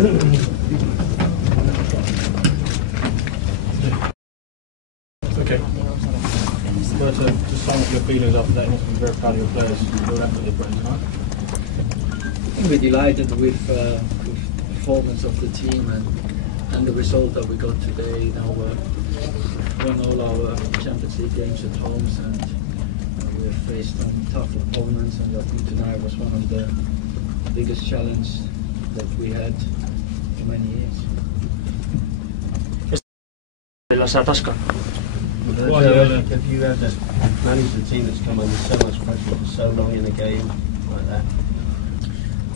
Okay. So to sum up your feelings after that, you must be very proud of your players for the effort they put in tonight. We're delighted with the performance of the team and the result that we got today. You know, won all our Champions League games at home, and we have faced some tough opponents, and I think tonight was one of the biggest challenges that we had for many years. Have you ever managed a team that's come under so much pressure for so long in a game like that?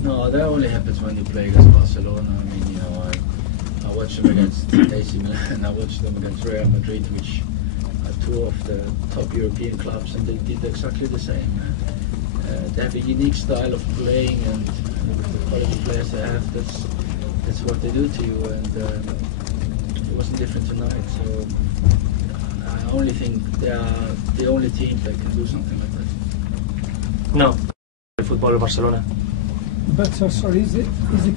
No, that only happens when you play against Barcelona. I mean, you know, I watched them against AC Milan, I watched them against Real Madrid, which are two of the top European clubs, and they did exactly the same. They have a unique style of playing, and with the quality players they have, that's what they do to you, and it wasn't different tonight. So I only think they are the only team that can do something like that. No, football Barcelona. Roberto, sorry, is the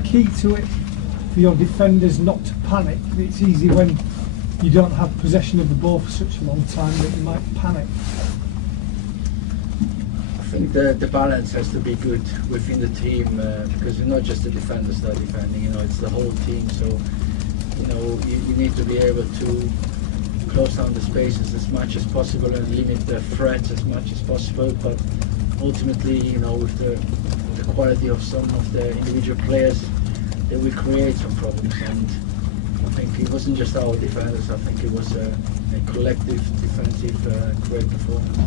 key to it for your defenders not to panic? It's easy when you don't have possession of the ball for such a long time that you might panic. I think the balance has to be good within the team, because it's not just the defenders that are defending, you know, it's the whole team. So, you know, you need to be able to close down the spaces as much as possible and limit the threats as much as possible. But ultimately, you know, with the quality of some of the individual players, they will create some problems. And I think it wasn't just our defenders, I think it was a collective defensive great performance.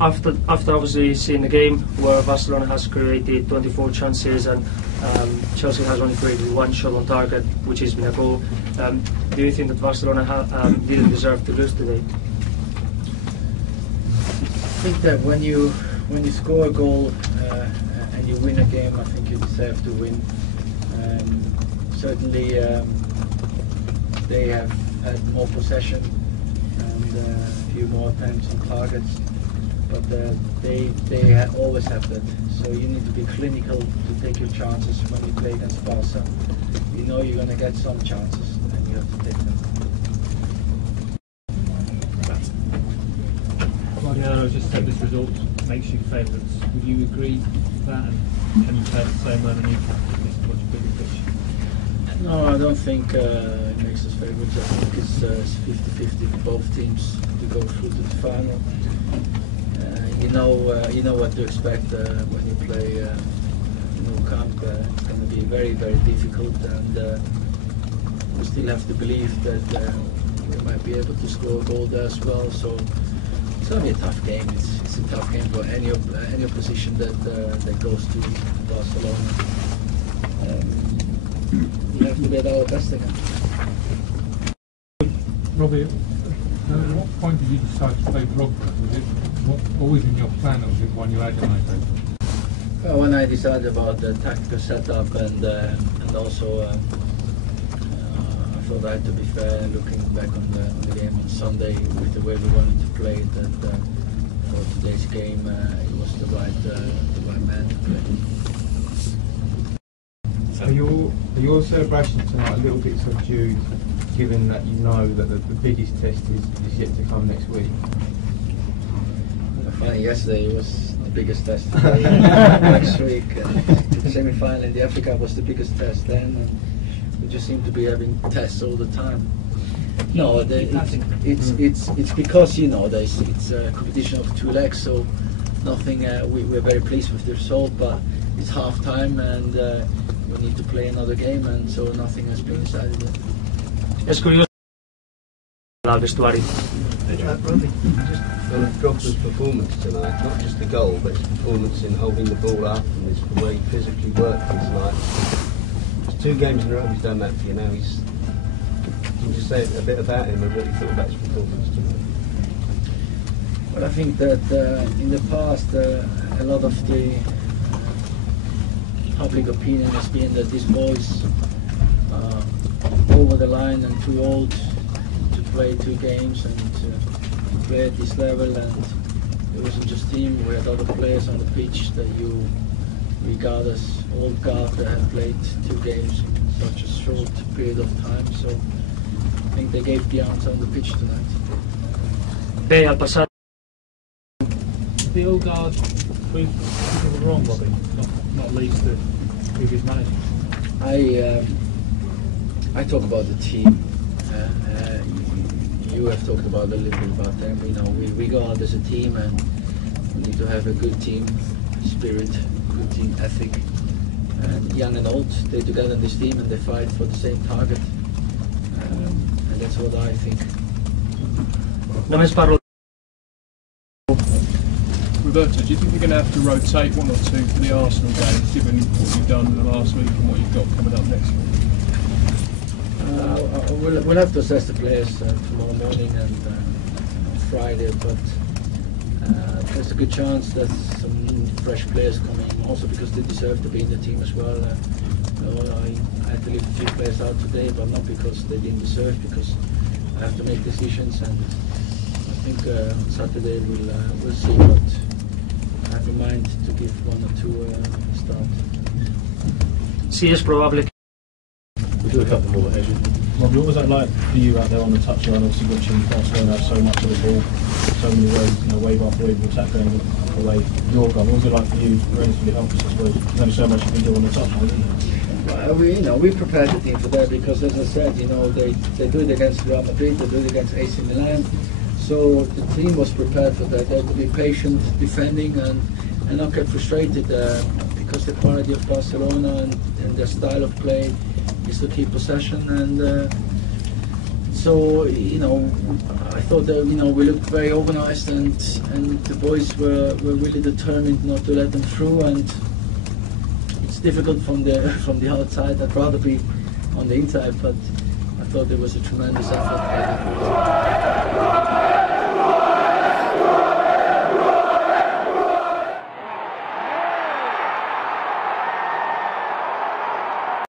After obviously seeing the game where Barcelona has created 24 chances and Chelsea has only created one shot on target, which has been a goal, do you think that Barcelona didn't deserve to lose today? I think that when you score a goal and you win a game, I think you deserve to win. Certainly they have had more possession and a few more attempts on targets, but they always have that. So you need to be clinical to take your chances when you play against Barca. You know you're going to get some chances and you have to take them. Guardiola just said this result makes you favourites. Would you agree with that, and can you play the same way when you against a much bigger pitch? No, I don't think it makes us favourites. I think it's 50-50 for both teams to go through to the final. You know what to expect when you play Nou Camp. It's going to be very, very difficult, and we still have to believe that we might be able to score a goal there as well. So it's going to be a tough game. It's a tough game for any opposition that goes to Barcelona. We have to get our best again. Robbie, at what point did you decide to play Drogba? Was it always in your plan, or was it one you agonised? When I decided about the tactical setup and also I thought I had to be fair, looking back on the game on Sunday with the way we wanted to play it, and for today's game it was the right man to play. Are your celebrations tonight a little bit subdued, given that you know that the biggest test is yet to come next week? Funny, yesterday was the biggest test next week. The semi-final in the Africa was the biggest test then, and we just seem to be having tests all the time. No, it's because, you know, it's a competition of 2 legs, so nothing. We're very pleased with the result, but it's half time and we need to play another game, and so nothing has been decided yet. Es curioso la vestuario. Drogba's performance tonight, not just the goal, but his performance in holding the ball up and the way he physically worked tonight. It's 2 games in a row he's done that for you now. Can you just say a bit about him and what you thought about his performance tonight? Well, I think that in the past a lot of the public opinion has been that this boy is over the line and too old to play 2 games and play at this level, and it wasn't just him. We had other players on the pitch that you regardless, old guard that had played 2 games in such a short period of time. So I think they gave the answer on the pitch tonight. Al passato. The old guard proved people wrong, Robbie, not least the previous manager. I talk about the team. You have talked about a little bit about them. We go out as a team, and we need to have a good team spirit, good team ethic. And young and old, they together in this team and they fight for the same target. And that's what I think. Roberto, do you think you're going to have to rotate 1 or 2 for the Arsenal game, given what you've done in the last week and what you've got coming up next week? We'll have to assess the players tomorrow morning and Friday, but there's a good chance that some fresh players coming, also because they deserve to be in the team as well. I had to leave a few players out today, but not because they didn't deserve, because I have to make decisions, and I think on Saturday we'll see, but I have in mind to give 1 or 2 a start. Sí, es probable. We'll do a couple more. Robbie, what was that like for you out there on the touchline, obviously watching Barcelona have so much of the ball, so many ways, wave after wave of attack going away your goal? What was it like for you, relatively helpless, I suppose? There's only so much you can do on the touchline, isn't it? We prepared the team for that because, as I said, they do it against Real Madrid, they do it against AC Milan. So the team was prepared for that. They had to be patient defending and not get frustrated because the quality of Barcelona and their style of play is to keep possession. And so I thought that we looked very organised and the boys were really determined not to let them through. And it's difficult from the outside. I'd rather be on the inside, but I thought there was a tremendous effort by the